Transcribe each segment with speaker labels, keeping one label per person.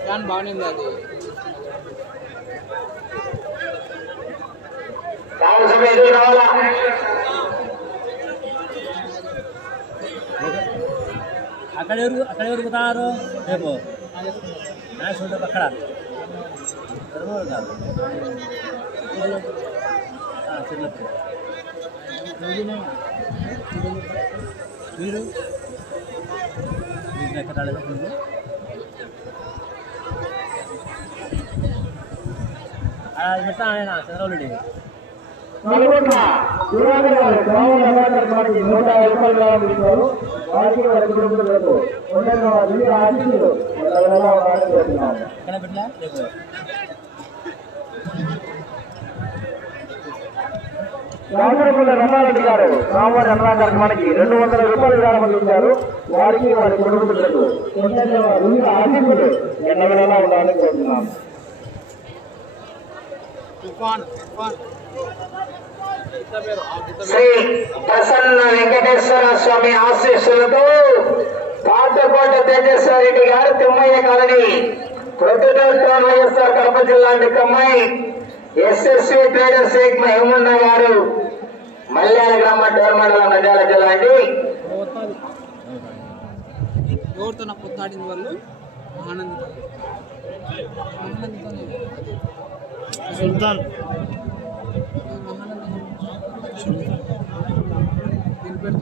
Speaker 1: Fan బాగుంది అది
Speaker 2: కావాల్సిన ఎదురు రావాలా
Speaker 3: అక్కడ ఎవరు అక్కడ ఎవరు పోతారు రేపు మ్యాచ్ ఉంటుంది అక్కడ చిన్నప్పుడు మీరు? మీరు ఎక్కడ రాలేదు ముందు? ఆ, ఇది పెట్టా ఆయన చంద్రబాబు
Speaker 2: నల్గొండ నూట యాభై వారి కుటుంబాలకు ఉండగా ఆశీస్సులు రామరకొండ రమణారెడ్డి గారు రామవారి రమణ కార్యక్రమానికి రెండు వందల రూపాయలు విరాళం ఇచ్చారు వారికి వారి వివిధ ఆశీస్సులు ఎల్లవేళలా ఉండాలని
Speaker 1: పెద్ద
Speaker 2: శ్రీ ప్రసన్న వెంకటేశ్వర స్వామి ఆశీస్సులతో పాతకోట తేజస్వర రెడ్డి గారు తిమ్మయ్య కాలనీ ప్రొద్దుటూరు వైఎస్ఆర్ కడప జిల్లా నిక్కమ్మాయి ఎస్ఎస్వి ట్రేడర్స్ షేక్ మహిమున్నా గారు మల్యాల గ్రామ టోర్ మండలం నంద్యాల జిల్లా అండి.
Speaker 1: ఎవరితో నాకు వాళ్ళు? ఆనంద్ ఆనంద్తోనే
Speaker 3: సుల్తాన్.
Speaker 1: దీని పేరు?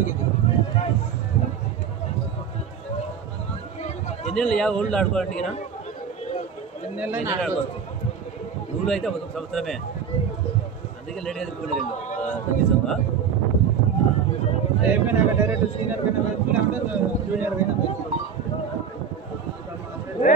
Speaker 1: ಬಿಗಿದು ಎಣ್ಣೆಲ್ಲ ಯಾವ ಹುಲ್ಲು
Speaker 3: ಆಡ್ಕೊಂಡಿರ ಎಣ್ಣೆಲ್ಲ ನಾನು ಹುಲ್ಲು ಐತೆ ಒಂದು ಸಂವತ್ಸರಮೇ ಅದಕ್ಕೆ ಲೇಡಿ ಕೂಡಿರಲ್ಲ
Speaker 1: ಸಂಜೆ ಸ್ವಲ್ಪ. ಡೈರೆಕ್ಟ್ ಸೀನಿಯರ್ ಜೂನಿಯರ್ ಏ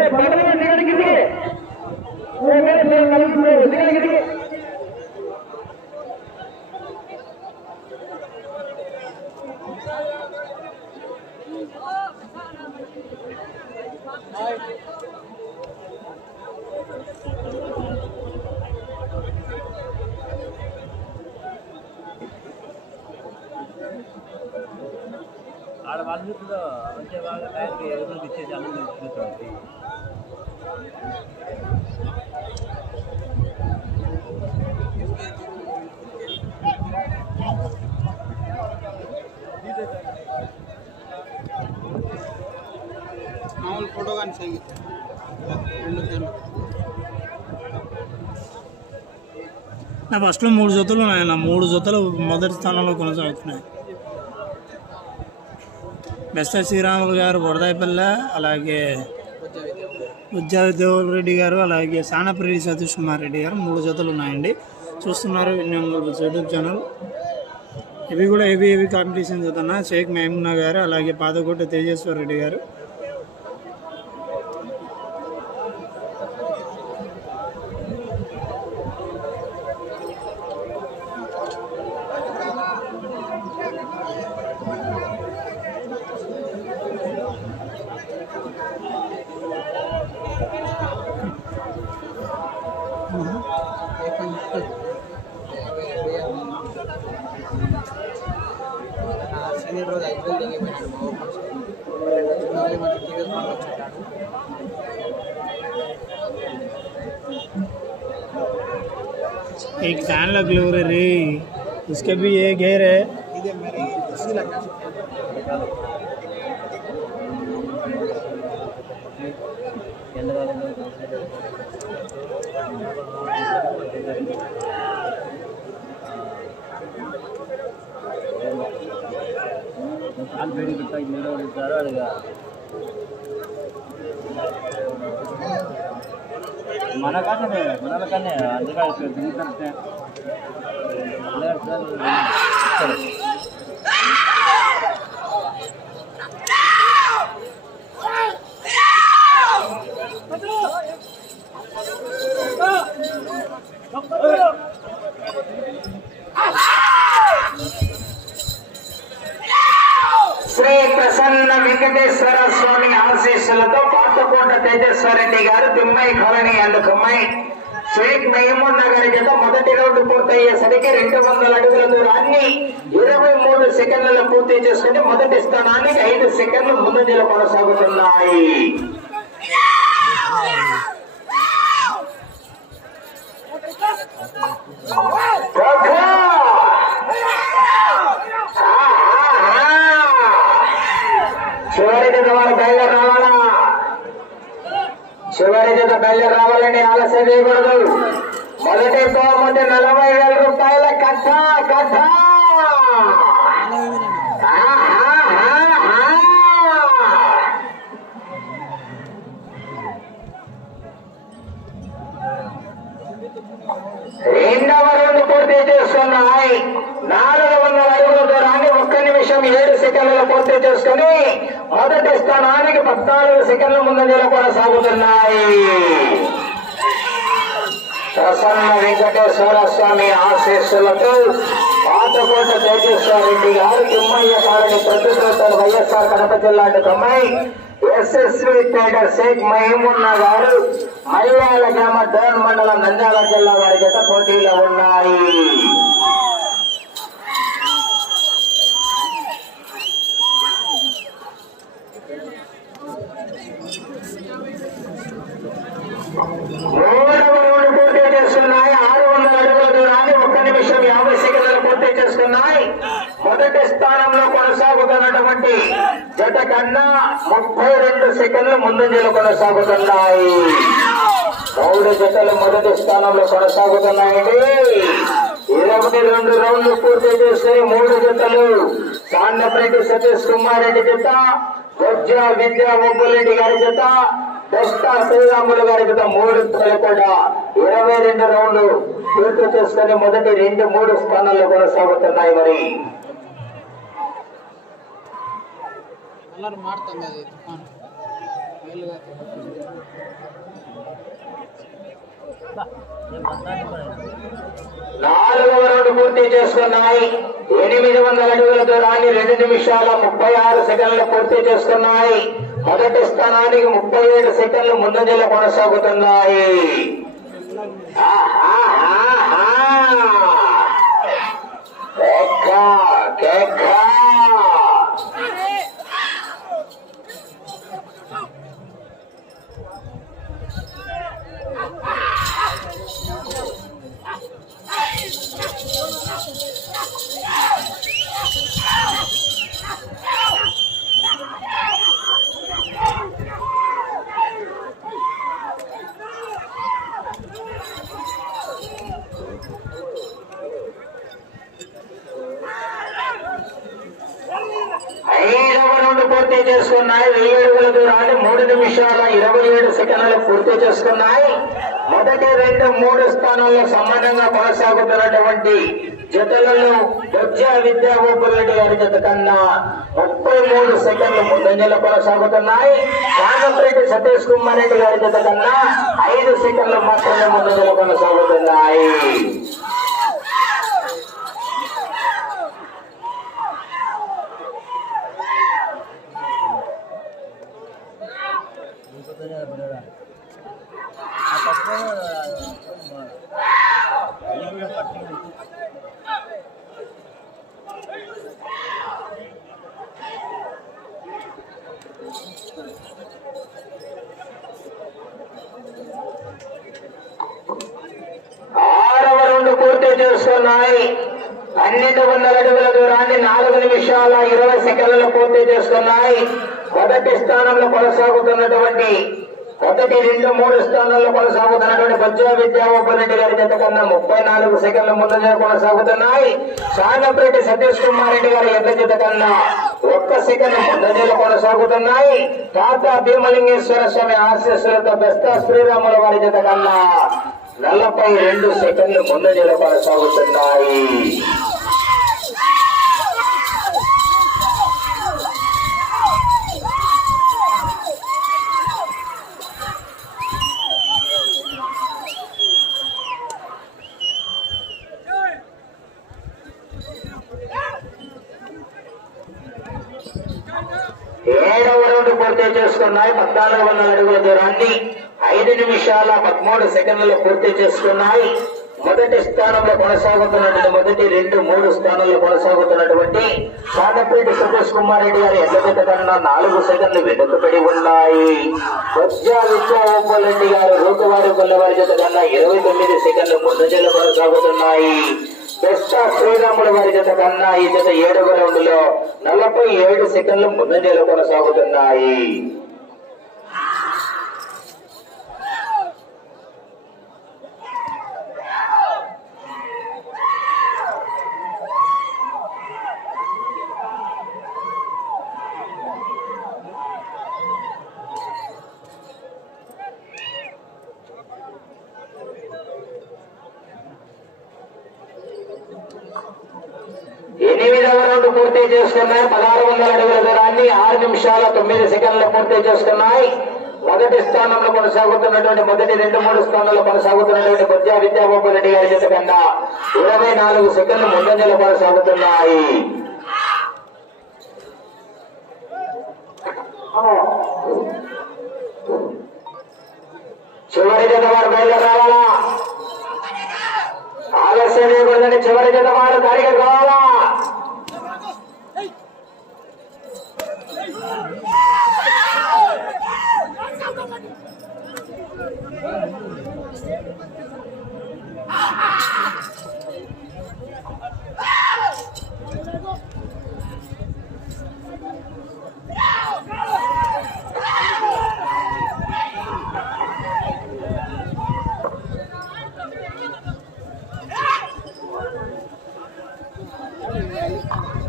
Speaker 4: నా ఫస్ట్లో మూడు జతలు ఉన్నాయి మూడు జతలు మొదటి స్థానంలో కొనసాగుతున్నాయి. బెస్త శ్రీరాములు గారు బొడదాయిపల్లె అలాగే ఉద్యాల దేవుల రెడ్డి గారు అలాగే సానప్రెడ్డి సతీష్ కుమార్ రెడ్డి గారు మూడు జతలు ఉన్నాయండి. చూస్తున్నారు యూట్యూబ్ ఛానల్. ఇవి కూడా హెవీ హెవీ కాంపిటీషన్ జతన షేక్ మహమూనా గారు అలాగే పాదకోట తేజేశ్వర్ రెడ్డి గారు. एक फ़ैन लग लो रे रे। इसके भी ये घेर है।
Speaker 1: मना करने में मना
Speaker 3: करने अंधकार से दिन करते हैं अंधकार से चलो श्री प्रसन्न वेंकटेश्वर
Speaker 2: स्वामी आशीष लतो స్వామి తేజస్వారెడ్డి గారు తిమ్మాయి కాలనీ అండ్ కుమ్మాయి షేక్ మహమూద్ నగర్ చేత మొదటి రౌండ్ పూర్తయ్యేసరికి రెండు వందల అడుగుల దూరాన్ని ఇరవై మూడు సెకండ్లలో పూర్తి చేసుకుంటే మొదటి స్థానానికి ఐదు సెకండ్లు ముందంజలు కొనసాగుతున్నాయి కోకా! చివరి జత వారు బయలుదేరి రావాలా చివరి రావాలని ఆలస్యం చేయకూడదు. మొదటి బహుమతి నలభై వేల రూపాయల కథ కథ. వెంకటేశ్వర స్వామి ఆశీస్సులతో పాతకోట తేజేశ్వర రెడ్డి గారు తిమ్మయ్య కాలనీ ప్రతిష్ఠితులు వైఎస్ఆర్ కడప జిల్లా అమ్మాయి ఎస్ఎస్వి ట్రేడర్ షేక్ మహిమున్నా గారు మల్యాల గ్రామ డోన్ మండలం నంద్యాల జిల్లా వారి చేత పోటీలో ఉన్నాయి మూడవ రౌండ్ పూర్తి చేసుకున్నాయి ఆరు వందల అడుగుల దూరాన్ని ఒక్క నిమిషం యాభై సెకండ్లు పూర్తి చేసుకున్నాయి మొదటి స్థానంలో కొనసాగుతున్నటువంటి జత కన్నా ముప్పై రెండు సెకండ్లు ముందంజలు కొనసాగుతున్నాయి మూడు జతలు మొదటి స్థానంలో కొనసాగుతున్నాయండి ఇరవై రెండు రౌండ్లు పూర్తి చేసుకుని మూడు జతలు సాండపరెడ్డి సతీష్ కుమార్ రెడ్డి జత బొజ్జా విద్యా ఒబ్బులరెడ్డి గారి జత దస్తా శ్రీరాములు గారి జత మూడు జతలు కూడా ఇరవై రెండు రౌండ్లు పూర్తి చేసుకుని మొదటి రెండు మూడు స్థానాల్లో కొనసాగుతున్నాయి మరి
Speaker 1: ಎಲ್ಲರೂ
Speaker 2: నాలుగవ రౌండ్ పూర్తి చేసుకున్నాయి. ఎనిమిది వందల అడుగుల దూరాన్ని రెండు నిమిషాల ముప్పై ఆరు సెకండ్లు పూర్తి చేసుకున్నాయి. మొదటి స్థానానికి ముప్పై ఏడు సెకండ్లు ముందంజలో కొనసాగుతున్నాయి. ఆహా ఐదవ రౌండ్ పూర్తి చేసుకున్నాయి. వెయ్యి అడుగుల దూరాన్ని మూడు నిమిషాల ఇరవై ఏడు సెకండ్లు పూర్తి చేసుకున్నాయి. మొదటి రెండు మూడు స్థానాల్లో సమానంగా కొనసాగుతున్నటువంటి జతలలో బొజ్జా విద్యా రెడ్డి గారి జత కన్నా ముప్పై మూడు సెకండ్లు ముందంజలో కొనసాగుతున్నాయి. కాగంరెడ్డి సతీష్ కుమార్ రెడ్డి గారి జత కన్నా ఐదు సెకండ్లు మాత్రమే ముందంజలో కొనసాగుతున్నాయి. ఆరవ చేసుకున్నాయి పన్నెండు వందల అడుగుల దూరాన్ని నాలుగు నిమిషాల ఇరవై సెకండ్లు పూర్తి చేస్తున్నాయి. మొదటి స్థానంలో కొనసాగుతున్నటువంటి మొదటి రెండు మూడు స్థానాల్లో కొనసాగుతున్నటువంటి బొజ్జా విద్యా గారి జత కన్నా ముప్పై నాలుగు సెకండ్ల ముందుగా కొనసాగుతున్నాయి. సానపరెడ్డి సతీష్ కుమార్ రెడ్డి గారి ఎద్ద జత కన్నా ఒక్క సెకండ్ ముందంజలో కొనసాగుతున్నాయి. తాత భీమలింగేశ్వర స్వామి ఆశీస్సులతో బెస్తా శ్రీరాముల వారి జత కన్నా నలభై రెండు సెకండ్లు ముందంజలో కొనసాగుతున్నాయి ఏడవ రౌండ్ పూర్తి చేసుకుని చేసుకున్నాయి పద్నాలుగు వందల అడుగుల దూరాన్ని ఐదు నిమిషాల పదమూడు సెకండ్లలో పూర్తి చేసుకున్నాయి. మొదటి స్థానంలో కొనసాగుతున్నటువంటి మొదటి రెండు మూడు స్థానాల్లో కొనసాగుతున్నటువంటి సాదపేటి సతీష్ కుమార్ రెడ్డి గారి ఎడ్లగడ్డ కన్నా నాలుగు సెకండ్లు వెనుకబడి ఉన్నాయి. వజ్జా విశ్వరెడ్డి గారు రూతువారి కొల్లవారి జత కన్నా ఇరవై తొమ్మిది సెకండ్లు ముందంజలు కొనసాగుతున్నాయి. బెస్ట్ శ్రీరాముల వారి జత కన్నా ఈ జత ఏడవ రౌండ్లో నలభై ఏడు సెకండ్లు ముందంజలు కొనసాగుతున్నాయి ఎనిమిదవ రౌండ్ పూర్తి చేసుకున్నాయి. పదహారు వందల అడుగుల దూరాన్ని ఆరు నిమిషాల తొమ్మిది సెకండ్లు పూర్తి చేసుకున్నాయి. మొదటి స్థానంలో కొనసాగుతున్నటువంటి మొదటి రెండు మూడు స్థానాల్లో కొనసాగుతున్నటువంటి బొజ్జా విద్యాబాబు రెడ్డి గారి చేత కన్నా ఇరవై నాలుగు సెకండ్లు ముందంజలు కొనసాగుతున్నాయి చివరి జత వారు బయలుదేరాలా ఆలస్యం చేయకూడదని చివరి జత వారు దారికి కావాలా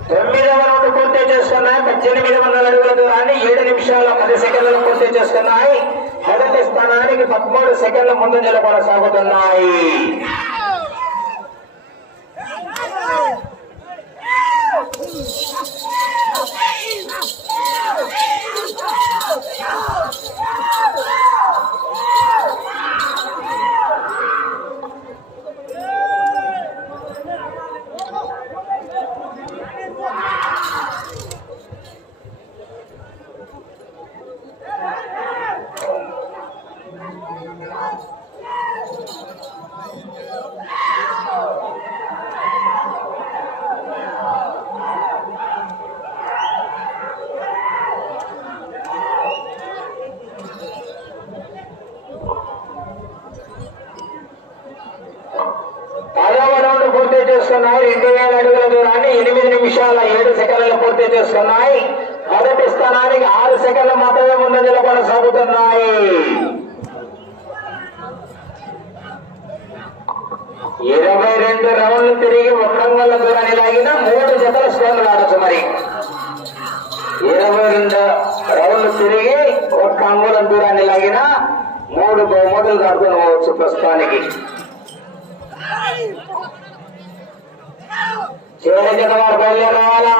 Speaker 2: తొమ్మిదవ రౌండ్ పూర్తి చేసుకున్నాయి పద్దెనిమిది వందల అడుగుల దూరాన్ని ఏడు నిమిషాల పది సెకండ్లు పూర్తి చేసుకున్నాయి మొదటి స్థానానికి పదమూడు ముందు నిలబడసాగుతున్నాయి కొనసాగుతున్నాయి పదవ రౌండ్ పూర్తి చేసుకున్నాయి రెండు వేల అడుగుల దూరాన్ని ఎనిమిది నిమిషాల ఏడు సెకండ్లు పూర్తి చేస్తున్నాయి మొదటి స్థానానికి ఆరు సెకండ్లు మాత్రమే ముందంజలు కొనసాగుతున్నాయి ఇరవై రెండు రౌండ్లు తిరిగి ఒక్క అంగుళ దూరాన్ని లాగిన మూడు జతల స్కోర్లు ఆడచ్చు మరి ఇరవై రెండు రౌండ్లు తిరిగి ఒక్క అంగుళం దూరాన్ని లాగిన మూడు బహుమతులు దాటుకుని పోవచ్చు ప్రస్తుతానికి చివరి జత వారు బయలుదేరి రావాలా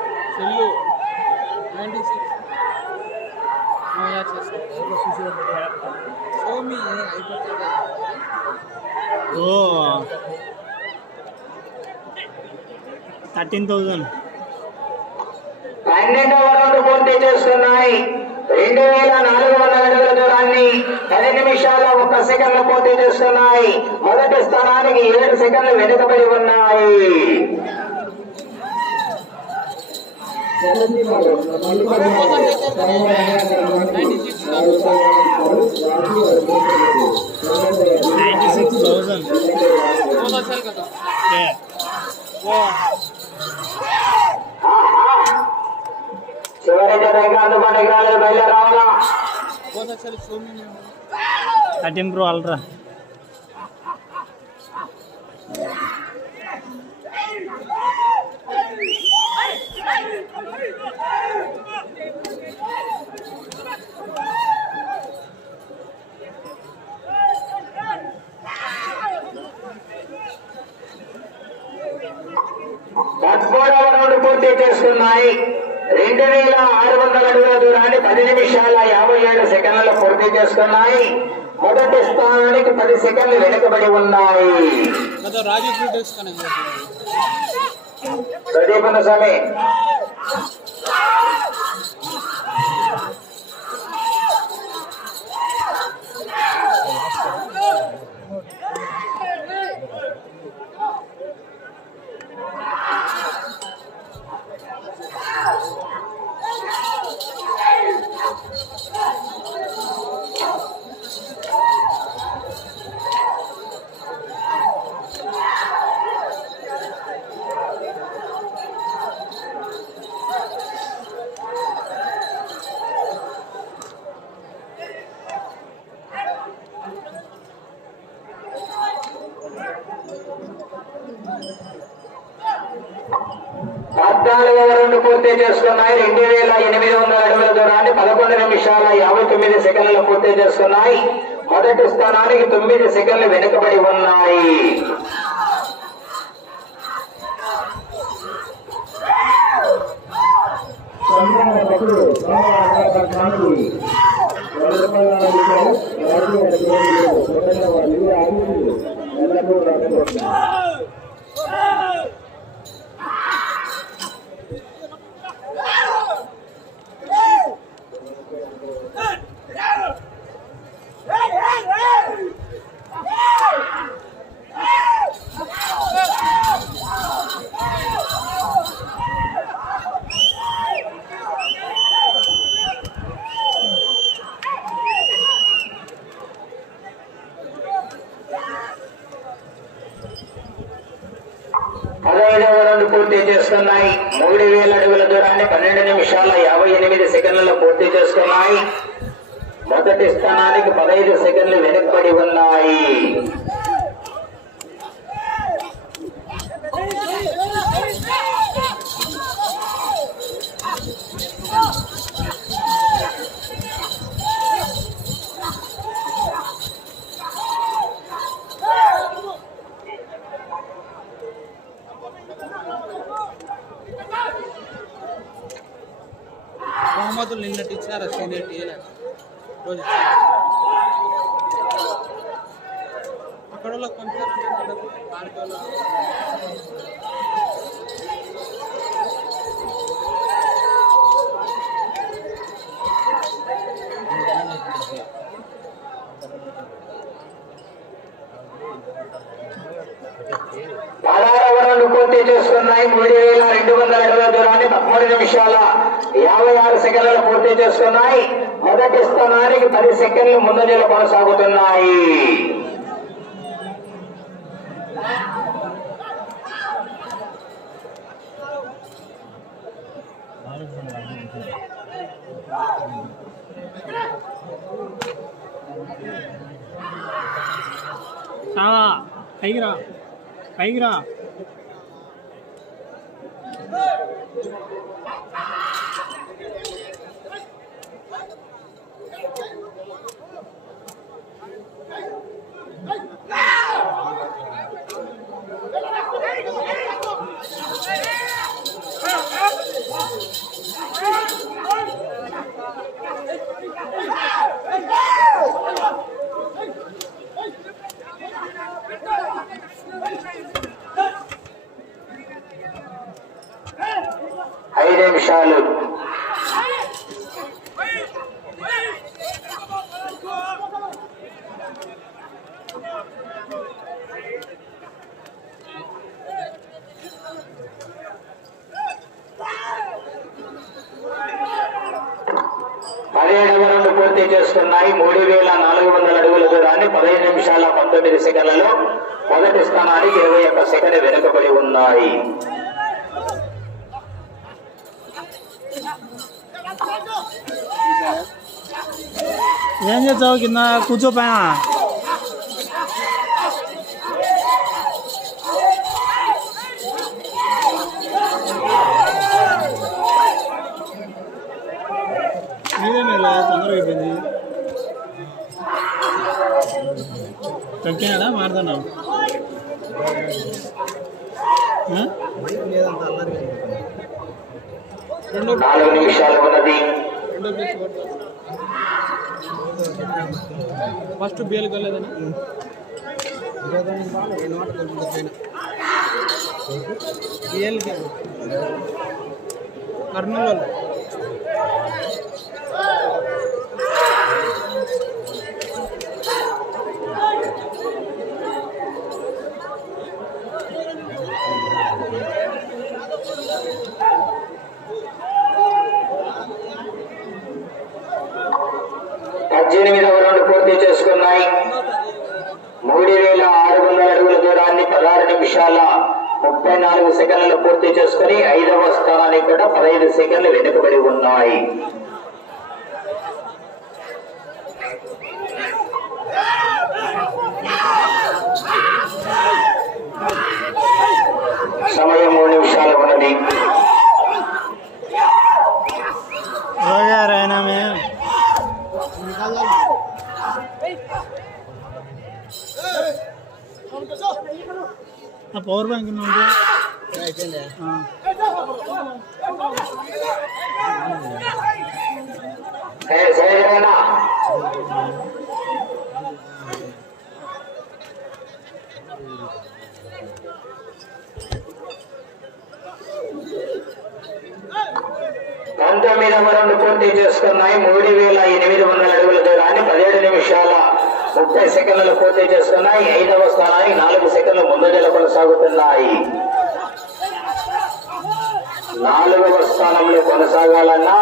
Speaker 1: సెల్లు నైంటీ సిక్స్. సోమి
Speaker 4: థర్టీన్ థౌజండ్.
Speaker 2: పన్నెండవ రౌండ్ పూర్తి చేస్తున్నాయి. రెండు వేల నాలుగు వందల అడుగుల దూరాన్ని పది నిమిషాల ఒక్క సెకండ్లు పూర్తి చేస్తున్నాయి. మొదటి స్థానానికి ఏడు సెకండ్లు వెనుకబడి ఉన్నాయి.
Speaker 4: నైంటీ సిక్స్ థౌజండ్
Speaker 2: చివరి జతగా పదమూడవ రౌండ్ పూర్తి చేసుకున్నాయి. రెండు వేల ఆరు వందల అడుగుల దూరాన్ని పది నిమిషాల యాభై ఏడు సెకండ్లలో పూర్తి చేసుకున్నాయి. మొదటి స్థానానికి పది సెకండ్లు వెనుకబడి ఉన్నాయి.
Speaker 1: రాజు ఫ్రూట్ కానీ
Speaker 2: ప్రదీప్ స్వామి పద్నాలుగవ రౌండ్ పూర్తి చేసుకున్నాయి రెండు వేల ఎనిమిది వందల అడుగుల దూరాన్ని పదకొండు నిమిషాల యాభై తొమ్మిది సెకండ్లు పూర్తి చేసుకున్నాయి మొదటి స్థానానికి తొమ్మిది సెకండ్లు వెనుకబడి ఉన్నాయి. పదహైదవ పూర్తి చేసుకున్నాయి మూడు వేల అడుగుల దూరాన్ని పన్నెండు నిమిషాల యాభై ఎనిమిది సెకండ్లలో పూర్తి చేసుకున్నాయి మొదటి స్థానానికి పదహైదు సెకండ్లు వెనుకబడి ఉన్నాయి.
Speaker 1: వాళ్ళు నిన్నటి ఇచ్చినారా సీనియర్ రోజు. అక్కడ వాళ్ళకి పంపించారు ఆడికి వాళ్ళకి.
Speaker 2: పదహారవ రౌండ్ పూర్తి చేసుకున్నాయి. మూడు వేల రెండు వందల అడుగుల దూరాన్ని పదమూడు నిమిషాల యాభై ఆరు సెకండ్లలో పూర్తి చేసుకున్నాయి. మొదటి స్థానానికి పది సెకండ్లు ముందంజలు కొనసాగుతున్నాయి.
Speaker 4: చావా పైకి రా పైకి రా
Speaker 2: ఐదు నిమిషాలు పూర్తి చేసుకున్నాయి మూడు వేల నాలుగు వందల అడుగుల దూరాన్ని పదహైదు నిమిషాల పంతొమ్మిది సెకండ్లలో మొదటి స్థానానికి ఇరవై ఒక్క సెకండ్ వెనుకబడి ఉన్నాయి.
Speaker 4: ఏం చేస్తావు కింద? కూర్చోపోయా మీదేనే తొందరగా అయిపోయింది? తగ్గినాడా మారుతున్నావు
Speaker 2: నాలుగు నిమిషాలు ఉన్నది.
Speaker 1: ఫస్ట్ బేలు కలేదని బేల్కి కర్నూలు
Speaker 2: పద్దెనిమిదవ రౌండ్ పూర్తి చేసుకున్నాయి మూడు వేల ఆరు వందల అడుగుల దూరాన్ని పదహారు నిమిషాల ముప్పై నాలుగు సెకండ్లు పూర్తి చేసుకుని ఐదవ స్థానానికి కూడా పదహైదు సెకండ్లు వెనుకబడి ఉన్నాయి. సమయం మూడు నిమిషాలు ఉన్నది.
Speaker 4: పవర్ బ్యాంక్ ఉంది
Speaker 1: పంతొమ్మిది
Speaker 2: రెండు జయరానా పూర్తి చేసుకున్నాయి. మూడు వేల ఎనిమిది వందల అడుగుల దూరాన్ని పదిహేడు నిమిషాల ముప్పై సెకండ్లు పూర్తి చేసుకున్నాయి. ఐదవ స్థానానికి నాలుగు సెకండ్లు ముందంజల కొనసాగుతున్నాయి నాలుగవ స్థానంలో కొనసాగాలన్నా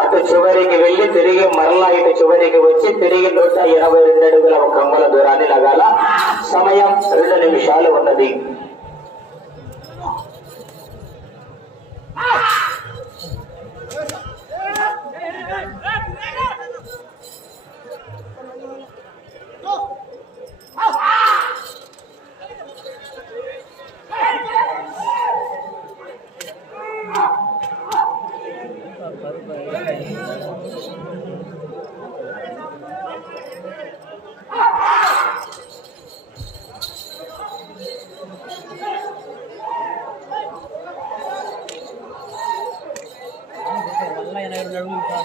Speaker 2: అటు చివరికి వెళ్ళి తిరిగి మరలా ఇటు చివరికి వచ్చి తిరిగి నూట ఇరవై రెండు అడుగుల కమ్మల దూరాన్ని లగాల సమయం రెండు నిమిషాలు ఉన్నది
Speaker 3: వల్ల ఎనభై రెండు అడుగులు ఇంకా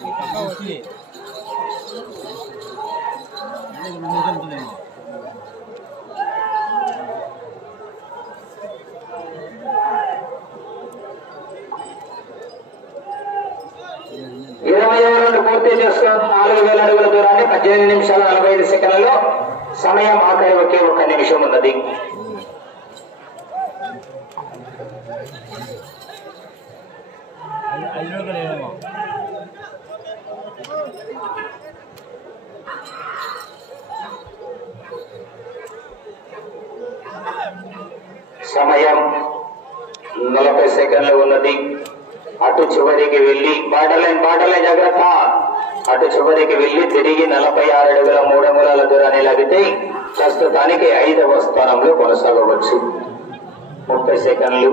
Speaker 3: ఈ పక్క వచ్చి అదే రెండు నిమిషాలు
Speaker 2: ఇరవై రౌండ్ పూర్తి చేసుకున్న నాలుగు వేల అడుగుల దూరాన్ని పద్దెనిమిది నిమిషాల నలభై ఐదు సెకండ్లలో సమయం ఆఖరి ఒకే ఒక నిమిషం ఉన్నది
Speaker 3: ఐదు ఐదు అడుగులు లేవేమో
Speaker 2: సమయం నలభై సెకండ్లు ఉన్నది అటు చివరికి వెళ్ళి బాటలైన్ బాటలైన్ జాగ్రత్త అటు చివరికి వెళ్ళి తిరిగి నలభై ఆరు అడుగుల మూడు మూలాల దూరాన్ని లాగితే ప్రస్తుతానికి ఐదవ స్థానంలో కొనసాగవచ్చు. ముప్పై సెకండ్లు.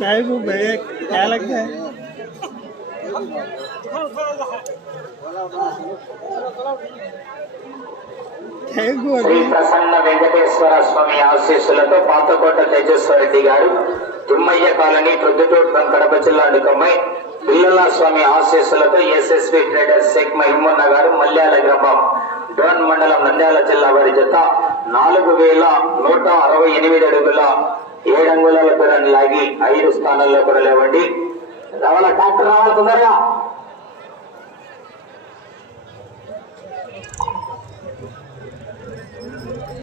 Speaker 1: కాలన్న ఇంకొరకు
Speaker 4: కాయకు భయ కాయలకి
Speaker 2: శ్రీ ప్రసన్న వెంకటేశ్వర స్వామి ఆశీస్సులతో పాతకోట తేజస్వరెడ్డి గారు తుమ్మయ్య కాలనీ ప్రొద్దుటూరు కడప జిల్లా అడుకమ్మై బిల్లల స్వామి ఆశీస్సులతో ఎస్ఎస్వి ట్రేడర్ షేక్ మహిమన్న గారు మల్యాల గ్రామం డోన్ మండలం నంద్యాల జిల్లా వారి జత నాలుగు వేల నూట అరవై ఎనిమిది అడుగుల ఏడు అంగుళాల దూరాన్ని లాగి ఐదు స్థానాల్లో కూడా లేవండి. రావాల? ట్రాక్టర్ రావాలి తొందరగా?